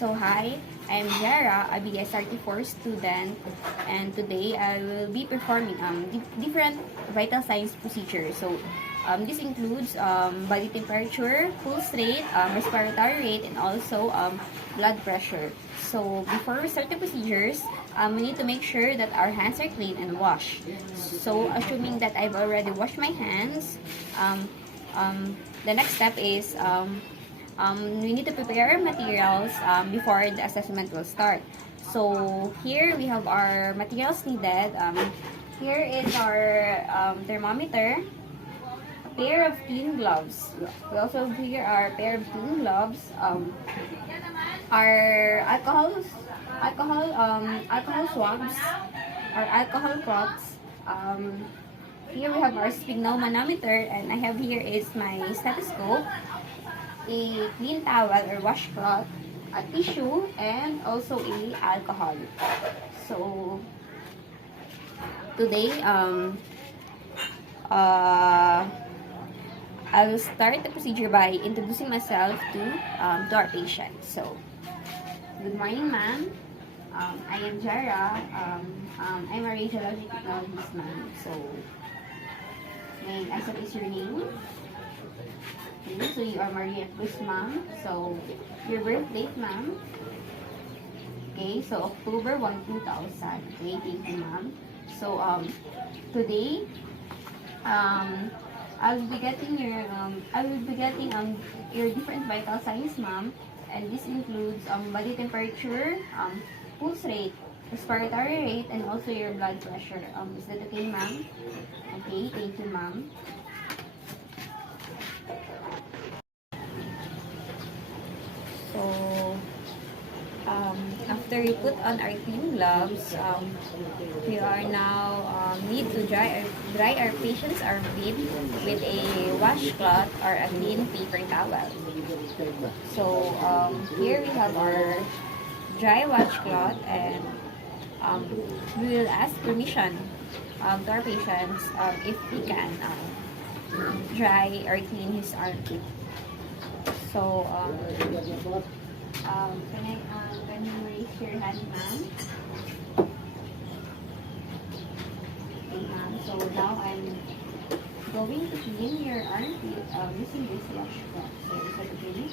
So hi, I'm Jara, a BSRT4 student, and today I will be performing different vital signs procedures. So this includes body temperature, pulse rate, respiratory rate, and also blood pressure. So before we start the procedures, we need to make sure that our hands are clean and washed. So assuming that I've already washed my hands, the next step is we need to prepare our materials before the assessment will start. So here we have our materials needed. Here is our thermometer, a pair of clean gloves. We also have here our pair of clean gloves, our alcohol swabs, our alcohol cloths. Here we have our sphygmomanometer, manometer, and I have here is my stethoscope, a clean towel or washcloth, a tissue, and also a alcohol. So today I'll start the procedure by introducing myself to our patient. So good morning, ma'am. I am Jara. I'm a radiology technologist, ma'am. So may I ask what is your name? Okay, so you are Maria Cruz, ma'am. So your birth date, ma'am. Okay, so October 1, 2000. Okay, thank you, ma'am. So today I will be getting your different vital signs, ma'am, and this includes body temperature, pulse rate, respiratory rate, and also your blood pressure. Is that okay, ma'am? Okay, thank you, ma'am. So after we put on our clean gloves, we are now need to dry our patient's armpit with a washcloth or a clean paper towel. So here we have our dry washcloth, and we will ask permission to our patients if he can dry or clean his armpit. So can you raise your hand, ma'am? Okay, ma'am. So now I'm going to clean your armpit using this washcloth. So is that okay?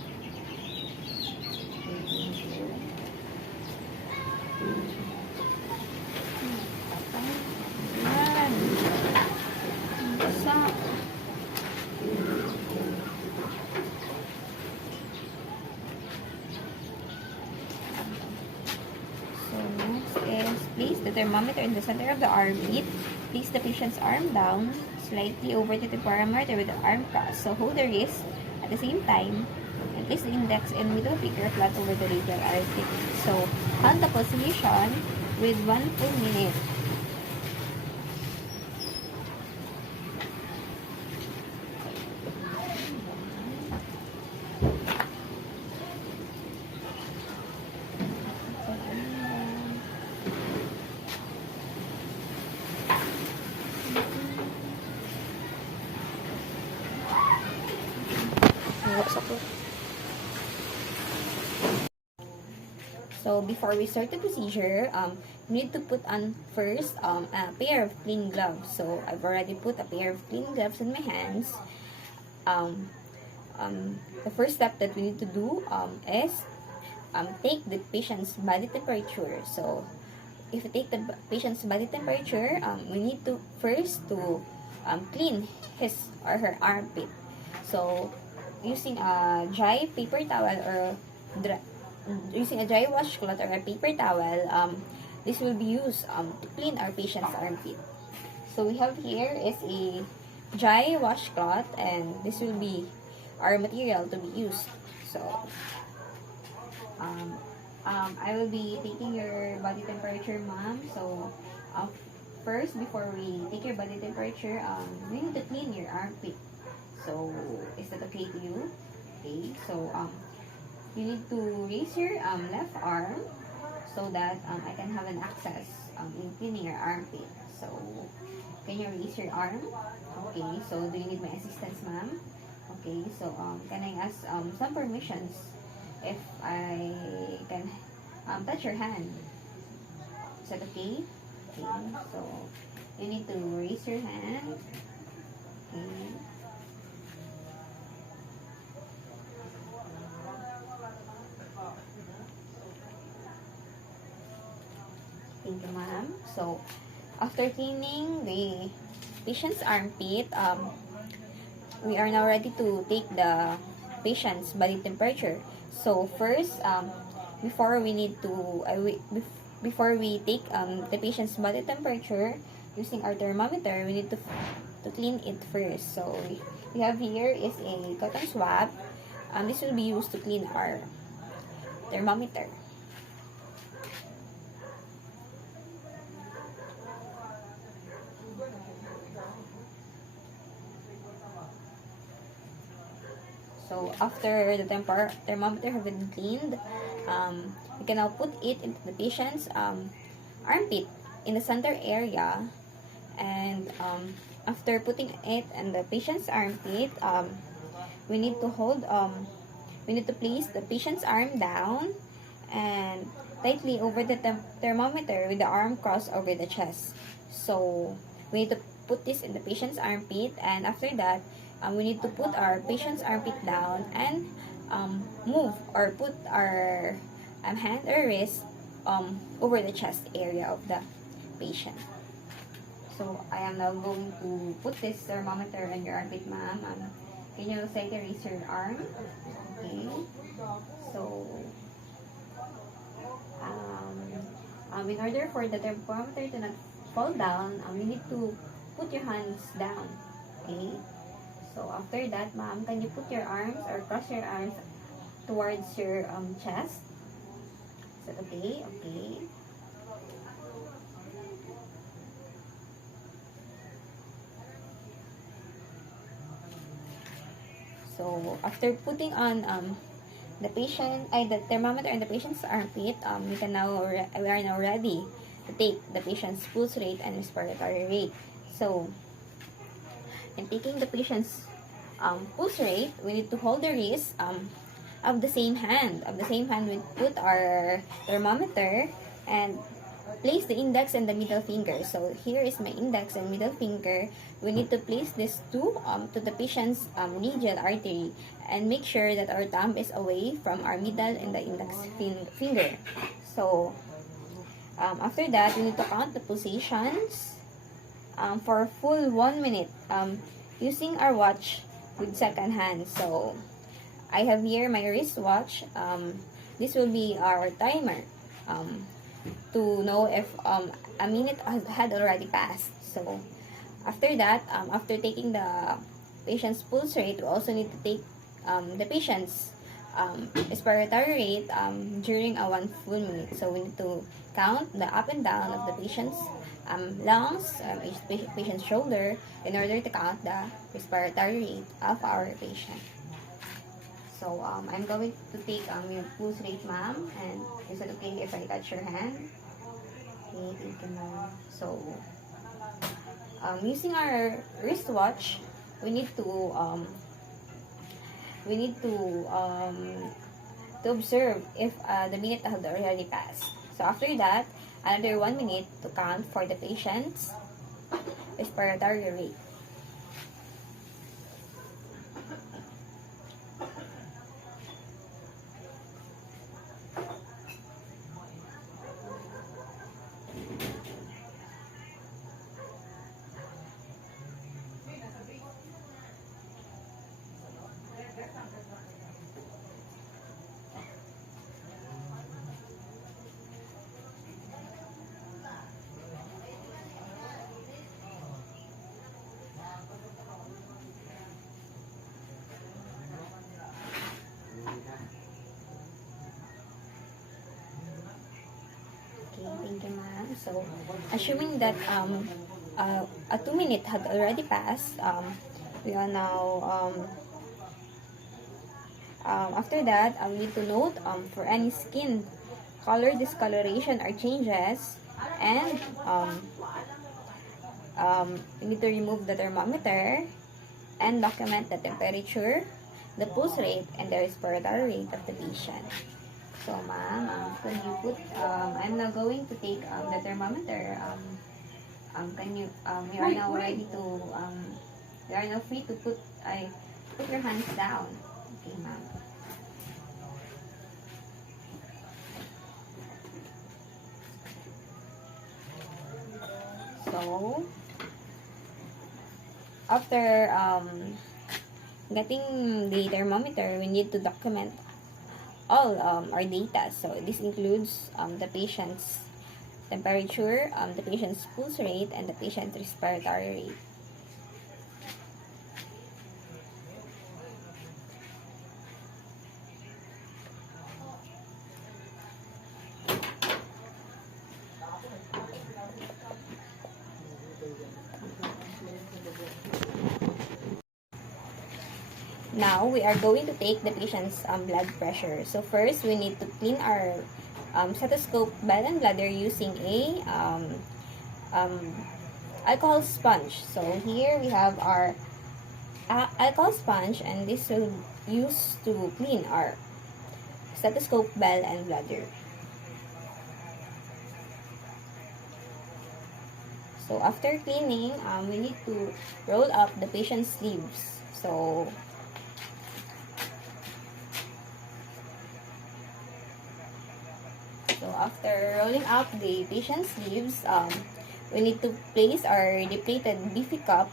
Yan. Sa place the thermometer in the center of the armpit. Place the patient's arm down slightly over the temporal artery with the arm crossed. So hold the wrist at the same time and place the index and middle finger flat over the radial artery. So count the pulsation with 1 full minute. So before we start the procedure, we need to put on first a pair of clean gloves. So I've already put a pair of clean gloves in my hands. The first step that we need to do is take the patient's body temperature. So if we take the patient's body temperature, we need to first to clean his or her armpit. So using a dry paper towel or using a dry washcloth or a paper towel, this will be used to clean our patient's armpit. So we have here is a dry washcloth, and this will be our material to be used. So I will be taking your body temperature, ma'am. So first, before we take your body temperature, we need to clean your armpit. So is that okay to you? Okay, so you need to raise your left arm so that I can have an access in cleaning your armpit. So can you raise your arm? Okay, so do you need my assistance, ma'am? Okay, so can I ask some permissions if I can touch your hand. Is that okay? Okay. So, you need to raise your hand. Okay. Thank you, ma'am. So, after cleaning the patient's armpit, we are now ready to take the patient's body temperature. So, first, before we need to, before we take the patient's body temperature using our thermometer, we need to clean it first. So, we have here is a cotton swab. This will be used to clean our thermometer. So, after the thermometer have been cleaned, we can now put it into the patient's armpit in the center area. And after putting it in the patient's armpit, we need to place the patient's arm down and tightly over the thermometer with the arm crossed over the chest. So, we need to put this in the patient's armpit, and after that, we need to put our patient's armpit down and move or put our hand or wrist over the chest area of the patient. So, I am now going to put this thermometer on your armpit, ma'am. Can you slightly raise your arm? Okay. So, in order for the thermometer to not fall down, you need to put your hands down. Okay. So, after that, ma'am, can you put your arms or cross your arms towards your chest? Is that okay? Okay. So, after putting on the thermometer in the patient's armpit, we are now ready to take the patient's pulse rate and respiratory rate. So, in taking the patient's pulse rate, we need to hold the wrist of the same hand. We put our thermometer and place the index and the middle finger. So here is my index and middle finger. We need to place these two to the patient's radial artery and make sure that our thumb is away from our middle and the index finger. So after that, we need to count the pulsations for a full 1 minute using our watch with second hand. So I have here my wristwatch. This will be our timer to know if a minute had already passed. So after that, after taking the patient's pulse rate, we also need to take the patient's respiratory rate during a 1 full minute. So we need to count the up and down of the patient's lungs, each patient's shoulder, in order to count the respiratory rate of our patient. So, I'm going to take your pulse rate, ma'am, and is it okay if I touch your hand? Okay, thank you, ma'am. So, using our wristwatch, we need to observe if the minute had already passed. So, after that, another 1 minute to count for the patient's respiratory rate. Thank you, ma'am. So, assuming that a 2 minute had already passed, we are now after that, we need to note for any skin color discoloration or changes, and we need to remove the thermometer and document the temperature, the pulse rate, and the respiratory rate of the patient. So, ma'am, can you put, I'm now going to take the thermometer. Can you, you are now ready to, you are now free to put your hands down. Okay, ma'am. So, after getting the thermometer, we need to document all our data. So, this includes the patient's temperature, the patient's pulse rate, and the patient's respiratory rate. Now, we are going to take the patient's blood pressure. So, first, we need to clean our stethoscope bell and bladder using a alcohol sponge. So, here we have our alcohol sponge, and this will use to clean our stethoscope bell and bladder. So, after cleaning, we need to roll up the patient's sleeves. So, after rolling up the patient's sleeves, we need to place our depleted beefy cup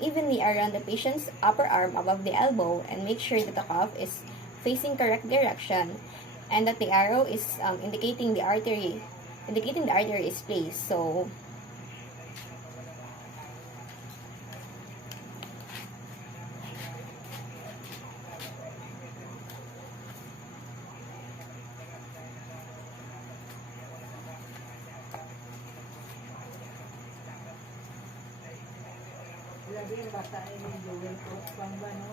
evenly around the patient's upper arm above the elbow, and make sure that the cup is facing correct direction and that the arrow is indicating the artery is placed. So, Labi yung bata ay yung jewel ko. Pang ba, no?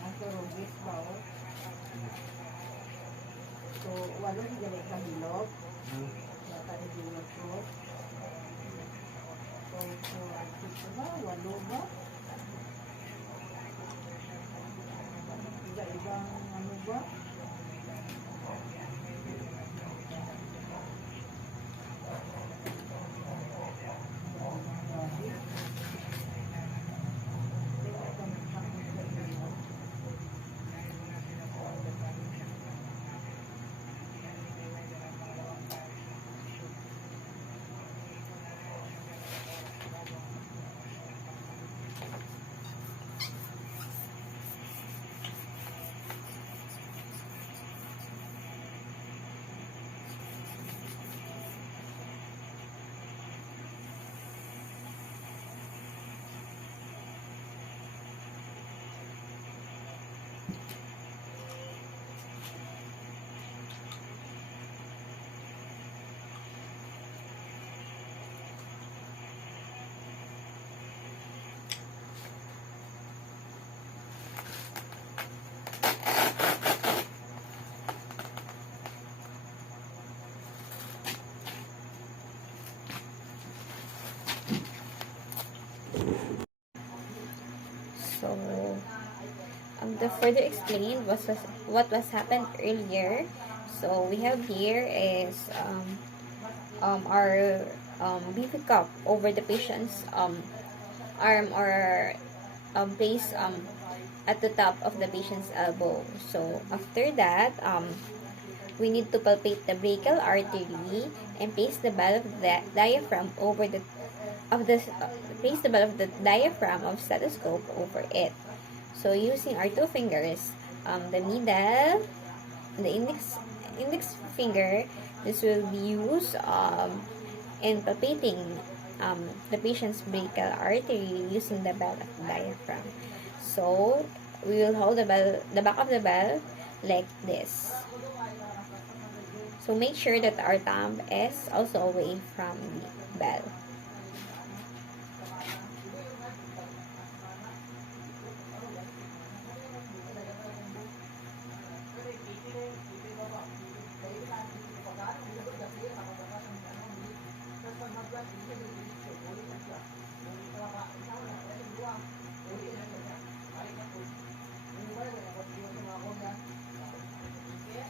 Nasa rogis ba, o? So, walo si galing kahilog. Bata ay jewel ko. So, ito ba? Walo ba? Iba-ibang ano ba? to further explain what was happened earlier, so we have here is our beefy cup over the patient's arm, or placed at the top of the patient's elbow. So after that, we need to palpate the brachial artery and place the valve of the diaphragm over the place the valve of the diaphragm of stethoscope over it. So using our two fingers, the middle, the index finger, this will be used in palpating the patient's brachial artery using the valve of the diaphragm. So we will hold the back of the valve like this. So make sure that our thumb is also away from the valve.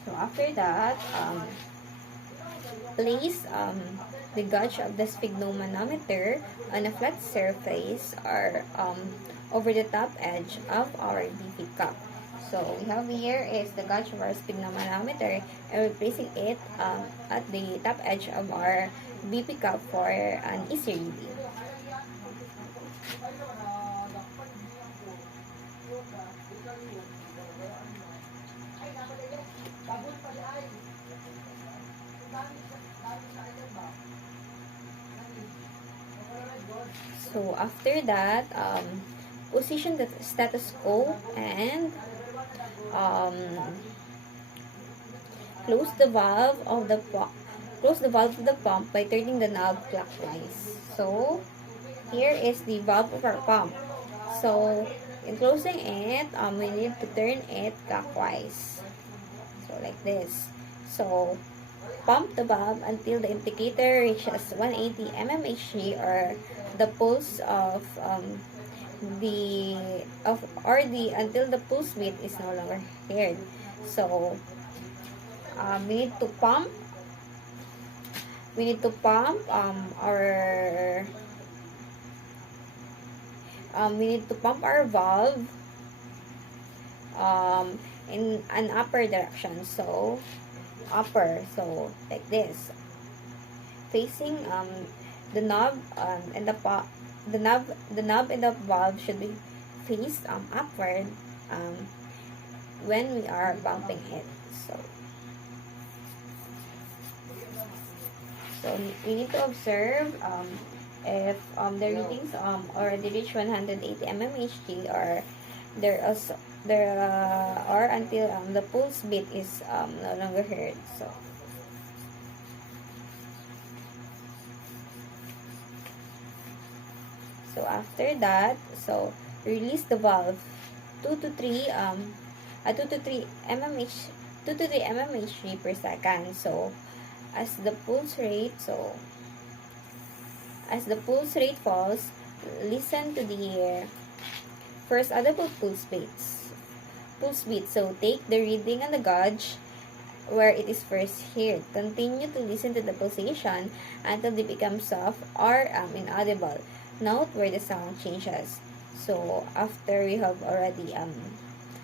So after that, place the gauge of the sphygmomanometer on a flat surface or over the top edge of our BP cup. So we have here is the gauge of our sphygmomanometer, and we're placing it at the top edge of our BP cup for an easy reading. So after that, position the stethoscope and um, close the valve of the pump by turning the knob clockwise. So here is the valve of our pump. So in closing it, we need to turn it clockwise. So like this. So pump the valve until the indicator reaches 180 mmHg or the pulse of until the pulse beat is no longer heard. So we need to pump our valve in an upper direction. So upper, so like this, facing the knob and the knob and the valve should be faced upward when we are bumping it. So we need to observe if the readings already reach 180 mmHg or or until the pulse beat is no longer heard. So after that, so release the valve 2 to 3 mmHg per second. So as the pulse rate falls, listen to the first audible pulse beat. So take the reading on the gauge where it is first heard. Continue to listen to the pulsation until they become soft or inaudible. Note where the sound changes. So after we have already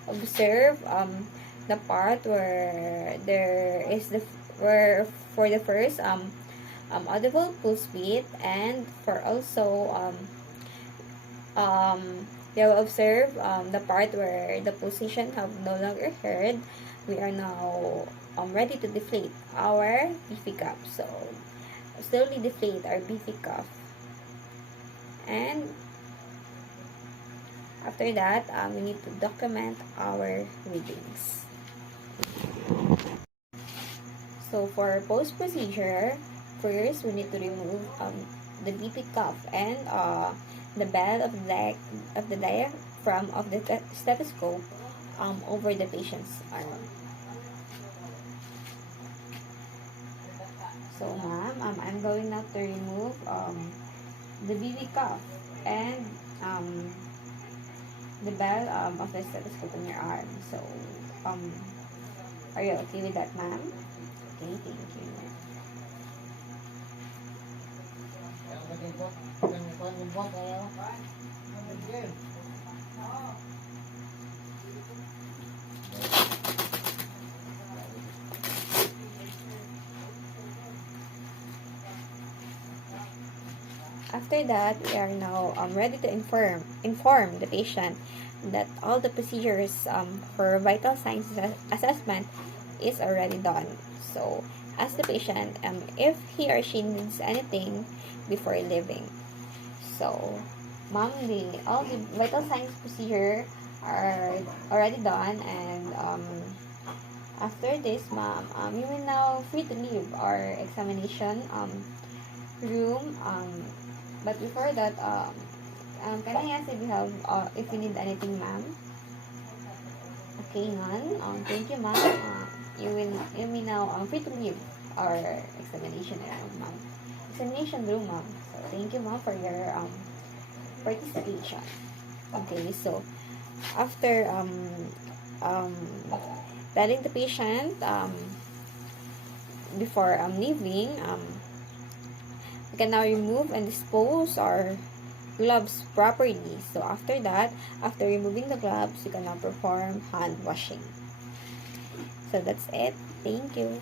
observed the part where there is for the first audible pulse beat, and for also we have observed the part where the pulsation have no longer heard, we are now ready to deflate our BP cup. So slowly deflate our BP cup, and after that we need to document our readings. So for post procedure, first we need to remove the BP cup and the bell of the diaphragm of the stethoscope over the patient's arm. So ma'am, I'm going now to remove the BP cup and the bell of the stethoscope on your arm. So are you okay with that, ma'am? Okay, thank you. After that, we are now ready to inform the patient that all the procedures for vital signs assessment is already done. So ask the patient if he or she needs anything before leaving. So ma'am, all the vital signs procedure are already done, and after this, ma'am, you will now free to leave our examination room. But before that, can I ask if you need anything, ma'am? Okay, none. Thank you, ma'am. You may now free to leave our examination room, ma'am. Examination room, ma'am. So thank you, ma'am, for your participation. Okay, so after telling the patient before leaving, we can now remove and dispose our gloves properly. So after that, after removing the gloves, you can now perform hand washing. So that's it. Thank you.